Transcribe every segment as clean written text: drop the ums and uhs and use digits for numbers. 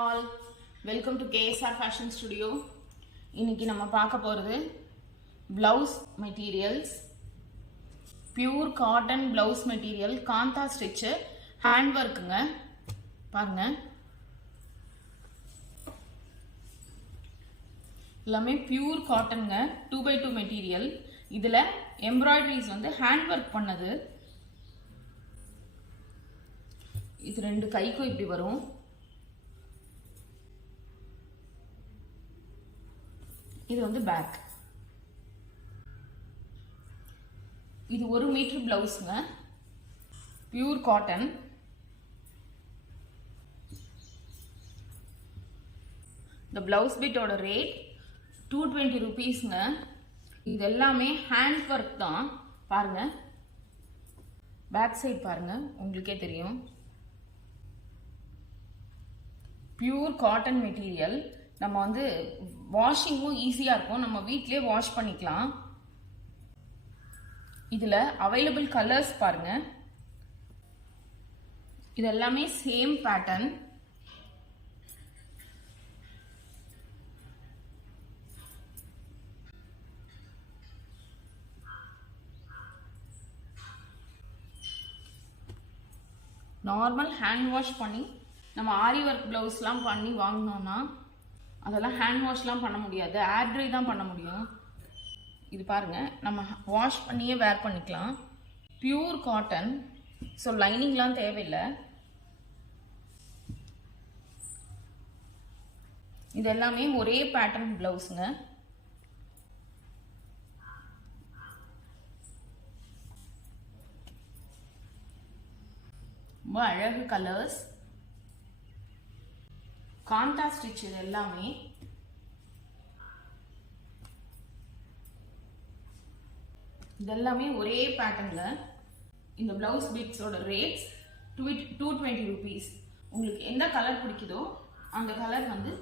all, welcome to KSR Fashion Studio. இன்னைக்கு நம்ம பார்க்க போறது blouse materials, pure cotton blouse material, Kantha stitch, hand workங்க. பாருங்க, எல்லாமே pure cottonங்க, 2x2 material. இதுல embroideries வந்து hand work பண்ணது. இது ரெண்டு கைக்கும் இப்படி வரும். இது வந்து பேக். இது 1 மீட்டர் பிளவுஸ்ங்க, பியூர் காட்டன். இந்த பிளவுஸ் பிட்டோட ரேட் 220 rupeesங்க. இது எல்லாமே ஹேண்ட் ஒர்க் தான். பாருங்க, பேக் சைடு பாருங்க, உங்களுக்கே தெரியும். Pure cotton material. நம்ம வந்து வாஷிங்கும் ஈஸியா இருக்கும், நம்ம வீட்லயே வாஷ் பண்ணிக்கலாம். இதுல அவைலபிள் கலர்ஸ் பாருங்க. இது எல்லாமே same pattern. Normal hand wash பண்ணி நம்ம ஆரி ஒர்க் பிளவுஸ்லாம் பண்ணி வாங்கினோம்னா அதெல்லாம் ஹேண்ட் வாஷ்லாம் பண்ண முடியாது, ஏர் ட்ரை தான் பண்ண முடியும். இது பாருங்க, நம்ம வாஷ் பண்ணியே வேர் பண்ணிக்கலாம். பியூர் காட்டன், ஸோ லைனிங்லாம் தேவையில்லை. இது எல்லாமே ஒரே பேட்டர்ன் பிளவுஸுங்க. ரொம்ப அழகு கலர்ஸ். காந்தா ஸ்டிச். இது எல்லாமே ஒரே பேட்டர்ன்ல. இந்த பிளவுஸ் பீட்ஸோட ரேட்ஸ் 220 rupees. உங்களுக்கு எந்த கலர் பிடிக்குதோ அந்த கலர் வந்து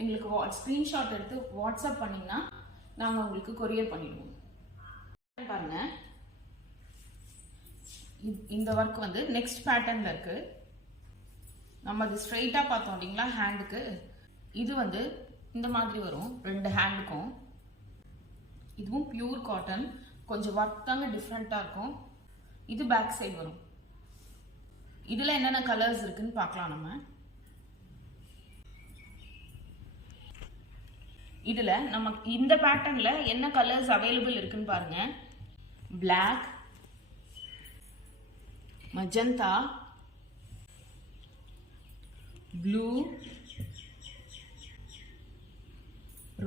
எங்களுக்கு ஸ்கிரீன்ஷாட் எடுத்து வாட்ஸ்அப் பண்ணீங்கன்னா நாங்கள் உங்களுக்கு கொரியர் பண்ணிடுவோம். பாருங்க, இந்த ஒர்க் வந்து நெக்ஸ்ட் பேட்டர்ன்ல இருக்கு. நம்ம அது ஸ்ட்ரைட்டா பார்த்தோம் இல்லைங்களா ஹேண்டுக்கு, இது வந்து இந்த மாதிரி வரும் ரெண்டு ஹேண்டுக்கும். இதுவும் பியூர் காட்டன், கொஞ்சம் ஒர்க் தாங்க டிஃப்ரெண்டா இருக்கும். இது பேக் சைடு வரும். இதுல என்னென்ன கலர்ஸ் இருக்குன்னு பார்க்கலாம். நம்ம இதுல நமக்கு இந்த பேட்டர்ன்ல என்ன கலர்ஸ் அவைலபிள் இருக்குன்னு பாருங்க. Black, magenta, blue,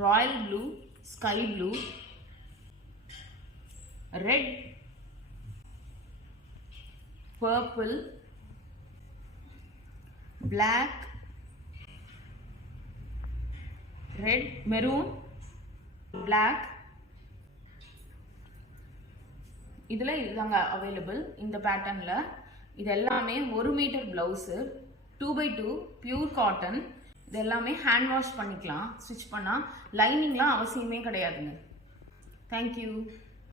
royal blue, sky blue, red, purple, black, red, maroon, black. இதுல இதுதாங்க அவைலபிள் இந்த பேட்டர்ன்ல. இது எல்லாமே 1 metre blouse, 2x2 pure cotton. இது எல்லாமே ஹேண்ட் வாஷ் பண்ணிக்கலாம். ஸ்டிச் பண்ணா லைனிங்லாம் அவசியமே கிடையாதுங்க. தேங்க்யூ.